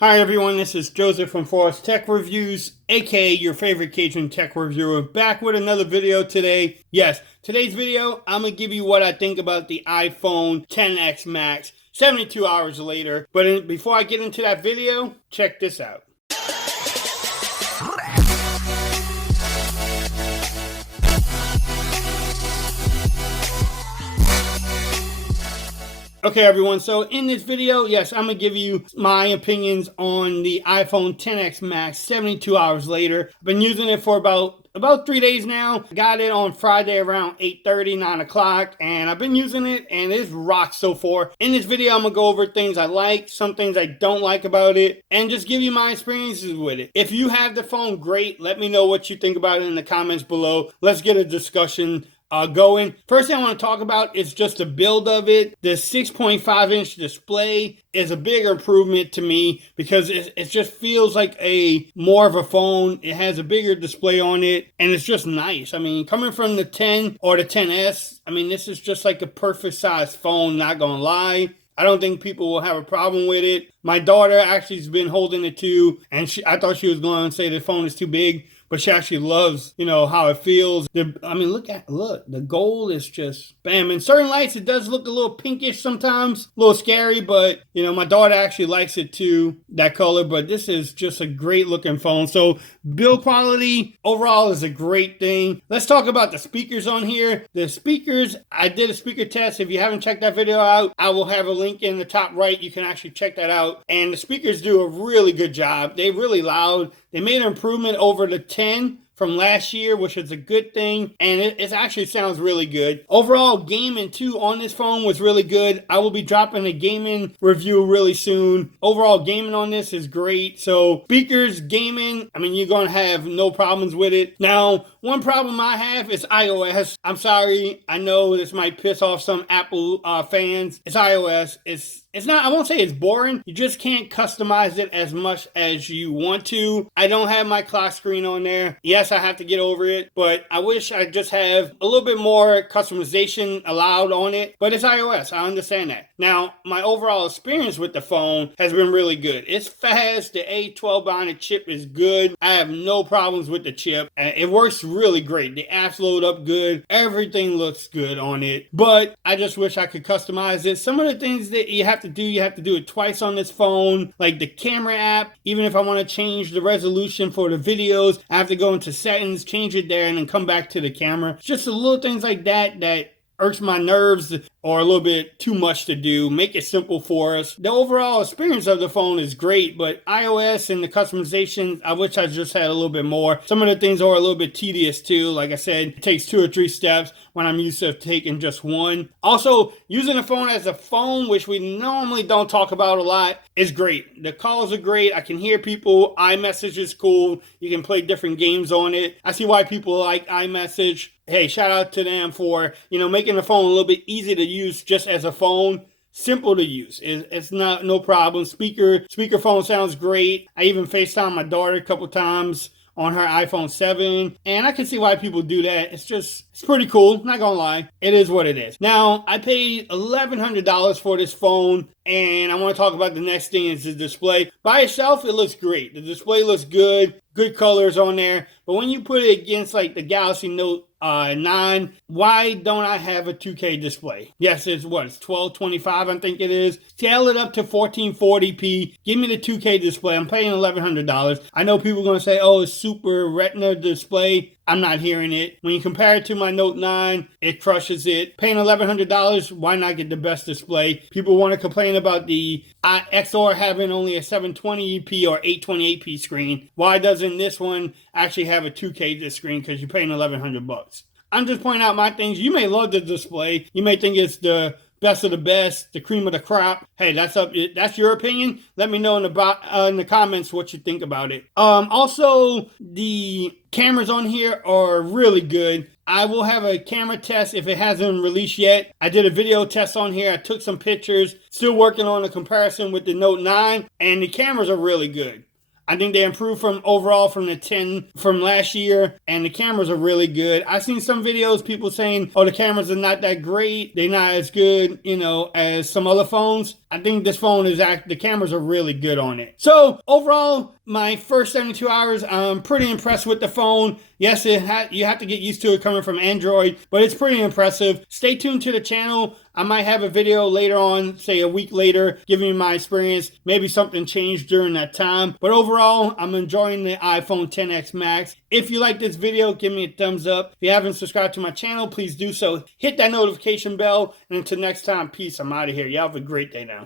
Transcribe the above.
Hi everyone, this is Joseph from Forest Tech Reviews, aka your favorite Cajun tech reviewer, back with another video today. Yes, today's video, I'm going to give you what I think about the iPhone XS Max 72 hours later. But before I get into that video, check this out. Okay everyone, so in this video, yes, I'm going to give you my opinions on the iPhone XS Max 72 hours later. I've been using it for about 3 days now. Got it on Friday around 8:30, 9 o'clock, and I've been using it, and it's rocked so far. In this video, I'm going to go over things I like, some things I don't like about it, and just give you my experiences with it. If you have the phone, great. Let me know what you think about it in the comments below. Let's get a discussion going. First thing I want to talk about is just the build of it. The 6.5-inch display is a bigger improvement to me because it just feels like more of a phone. It has a bigger display on it, and it's just nice. I mean, coming from the 10 or the XS, I mean, this is just like a perfect size phone, not gonna lie. I don't think people will have a problem with it. My daughter actually has been holding it too, and I thought she was going to say the phone is too big, but she actually loves, how it feels. I mean, look, the gold is just bam. In certain lights, it does look a little pinkish sometimes, a little scary, but my daughter actually likes it too, that color. But this is just a great looking phone. So build quality overall is a great thing. Let's talk about the speakers on here. The speakers, I did a speaker test. If you haven't checked that video out, I will have a link in the top right. You can actually check that out. And the speakers do a really good job. They're really loud. They made an improvement over the 10 from last year, which is a good thing, and it actually sounds really good. Overall, gaming too on this phone was really good. I will be dropping a gaming review really soon. Overall, gaming on this is great. So speakers, gaming, I mean, you're going to have no problems with it. Now, one problem I have is iOS. I'm sorry, I know this might piss off some Apple fans. It's iOS. It's not, I won't say it's boring. You just can't customize it as much as you want to. I don't have my clock screen on there. Yes, I have to get over it, but I wish I just have a little bit more customization allowed on it. But it's iOS. I understand that. Now, my overall experience with the phone has been really good. It's fast. The A12 Bionic chip is good. I have no problems with the chip. It works really great. The apps load up good. Everything looks good on it. But I just wish I could customize it. Some of the things that you have to do it twice on this phone. Like the camera app, even if I want to change the resolution for the videos, I have to go into settings, change it there, and then come back to the camera. It's just the little things like that irks my nerves or a little bit too much to do. Make it simple for us. The overall experience of the phone is great, but iOS and the customization, I wish I just had a little bit more. Some of the things are a little bit tedious too. Like I said, it takes 2 or 3 steps when I'm used to taking just one. Also, using the phone as a phone, which we normally don't talk about a lot, is great. The calls are great. I can hear people. iMessage is cool. You can play different games on it. I see why people like iMessage. Hey, shout out to them for, making the phone a little bit easy to use just as a phone. Simple to use. It's not no problem. Speakerphone sounds great. I even FaceTime my daughter a couple times on her iPhone 7, and I can see why people do that. It's pretty cool, not gonna lie. It is what it is. Now, I paid $1,100 for this phone, and I want to talk about the next thing is the display. By itself, it looks great. The display looks good colors on there, but when you put it against like the Galaxy Note 9, why don't I have a 2K display? Yes, it's 1225, I think it is. Scale it up to 1440p. Give me the 2K display. I'm paying $1,100. I know people are going to say, oh, it's super retina display. I'm not hearing it. When you compare it to my Note 9, it crushes it. Paying $1,100, why not get the best display? People want to complain about the XR having only a 720p or 828p screen. Why doesn't this one actually have a 2K screen? Because you're paying $1,100. I'm just pointing out my things. You may love the display. You may think it's the best of the best, the cream of the crop. Hey, that's your opinion. Let me know in the comments what you think about it. Also, the cameras on here are really good. I will have a camera test if it hasn't released yet. I did a video test on here. I took some pictures. Still working on a comparison with the Note 9, and the cameras are really good. I think they improved from overall from the 10 from last year, and the cameras are really good. I've seen some videos, people saying, oh, the cameras are not that great. They're not as good, as some other phones. I think this phone the cameras are really good on it. So overall, my first 72 hours, I'm pretty impressed with the phone. Yes, you have to get used to it coming from Android, but it's pretty impressive. Stay tuned to the channel. I might have a video later on, say a week later, giving you my experience. Maybe something changed during that time. But overall, I'm enjoying the iPhone XS Max. If you like this video, give me a thumbs up. If you haven't subscribed to my channel, please do so. Hit that notification bell. And until next time, peace. I'm out of here. Y'all have a great day now.